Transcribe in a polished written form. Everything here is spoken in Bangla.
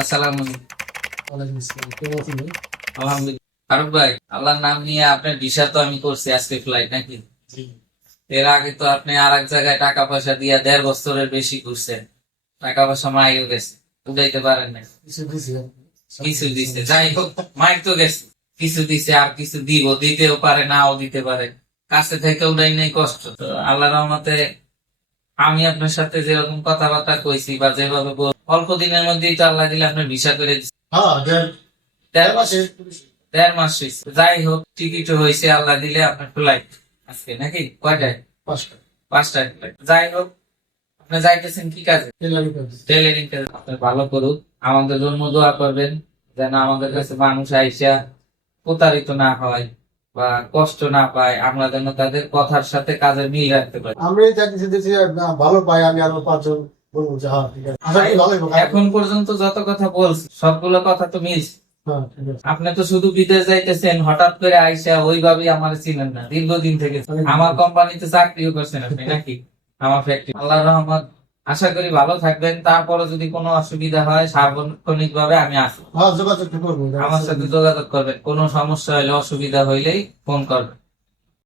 আসসালামু আলাইকুম। ওয়ালাইকুম আসসালাম। কেমন আছেন ভাই? আলহামদুলিল্লাহ। ফারুক ভাই, আল্লাহর নাম নিয়ে আপনার ভিসা তো আমি করছি আজকে ফ্লাইট নাকি? জি। এর আগে তো আপনি আর এক জায়গায় টাকা পয়সা দিয়ে 1.5 বছরের বেশি ঘুরছেন, টাকা পয়সা মাইও গেছে, উঠাইতে পারেন না। কিছু দিছি। কিছু দিছে, যাই হোক, মাইক তো গেছে, কিছু দিছে, আর কিছু দিব, দিতেও পারে নাও দিতে পারে, কাছে থেকে উঠাই নেই কষ্ট। তো আল্লাহ রহমতে আমি আপনার সাথে যেরকম কথাবার্তা কইছি বা যেভাবে অল্প দিনের মধ্যেই তো আল্লাহ দিলে আপনার ভিসা করে দিচ্ছে। হ্যাঁ, দেড় 1.5 মাস, মাসে 1.5 মাস হয়েছে। যাই হোক, টিকিটও হয়েছে আল্লাহ দিলে আপনার ফ্লাইট আজকে নাকি কয়টায়? 5টা। 5টায় ফ্লাইট। যাই হোক, আপনি যাইতেছেন কি কাজে? টেলারি কাজ। টেইলরিং কাজে। আপনি ভালো করুক, আমাদের জন্য দোয়া করবেন যেন আমাদের কাছে মানুষ আইসা প্রতারিত না হয় বা কষ্ট না পায়, আমরা যেন তাদের কথার সাথে কাজের মিল রাখতে পারি। আমি চাকরি দিয়েছি, ভালো পাই। আমি আরো 5 জন বলবো যে হ্যাঁ ঠিক আছে, আশা করি ভালোই হবে। এখন পর্যন্ত যত কথা বলছি সবগুলো কথা তো মিলছে। হ্যাঁ ঠিক আছে। আপনি তো শুধু বিদেশ যাইতেছেন, হঠাৎ করে আইসা ওইভাবেই আমার চিনেন না, দীর্ঘদিন থেকে আমার কোম্পানিতে চাকরিও করছেন আপনি নাকি, আমার ফ্যাক্টরি। আল্লাহ রহমত, আশা করি ভালো থাকবেন। তারপরে যদি কোনো অসুবিধা হয় সার্বক্ষণিক ভাবে আমি আসবো, হ্যাঁ, যোগাযোগ করবো। আমার সাথে যোগাযোগ করবেন। কোনো সমস্যা হলে অসুবিধা হইলেই ফোন করবেন।